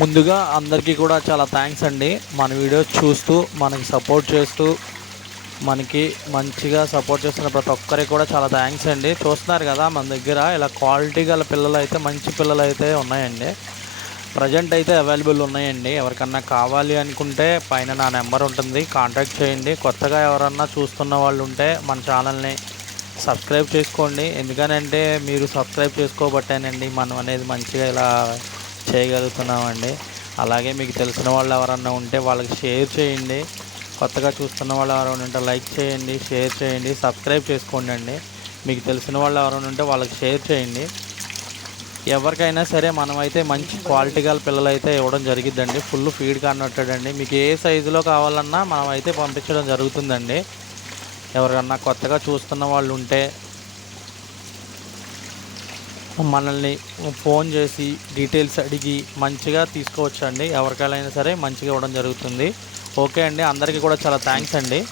ముందుగా అందరికీ కూడా చాలా థ్యాంక్స్ అండి. మన వీడియో చూస్తూ మనకి సపోర్ట్ చేస్తూ మనకి మంచిగా సపోర్ట్ చేస్తున్న ప్రతి ఒక్కరికి కూడా చాలా థ్యాంక్స్ అండి. చూస్తున్నారు కదా మన దగ్గర ఇలా క్వాలిటీ గల పిల్లలు అయితే మంచి పిల్లలు అయితే ఉన్నాయండి. ప్రజెంట్ అయితే అవైలబుల్ ఉన్నాయండి. ఎవరికన్నా కావాలి అనుకుంటే పైన నా నెంబర్ ఉంటుంది. కాంటాక్ట్ చేయండి. కొత్తగా ఎవరన్నా చూస్తున్న వాళ్ళు ఉంటే మన ఛానల్ని సబ్స్క్రైబ్ చేసుకోండి. ఎందుకనంటే మీరు సబ్స్క్రైబ్ చేసుకోబట్టేనండి మనం అనేది మంచిగా ఇలా చేయగలుగుతున్నామండి. అలాగే మీకు తెలిసిన వాళ్ళు ఎవరన్నా ఉంటే వాళ్ళకి షేర్ చేయండి. కొత్తగా చూస్తున్న వాళ్ళు ఎవరైనా ఉంటే లైక్ చేయండి షేర్ చేయండి సబ్స్క్రైబ్ చేసుకోండి అండి. మీకు తెలిసిన వాళ్ళు ఎవరైనా ఉంటే వాళ్ళకి షేర్ చేయండి. ఎవరికైనా సరే మనమైతే మంచి క్వాలిటీ గల పిల్లలు అయితే ఇవ్వడం జరిగిద్దండి. ఫుల్ ఫీడ్ కానట్టండి మీకు ఏ సైజులో కావాలన్నా మనం అయితే పంపించడం జరుగుతుందండి. ఎవరికన్నా కొత్తగా చూస్తున్న వాళ్ళు ఉంటే మనల్ని ఫోన్ చేసి డీటెయిల్స్ అడిగి మంచిగా తీసుకోవచ్చండి. ఎవరికైనా సరే మంచిగా ఇవ్వడం జరుగుతుంది. ఓకే అండి. అందరికీ కూడా చాలా థ్యాంక్స్ అండి.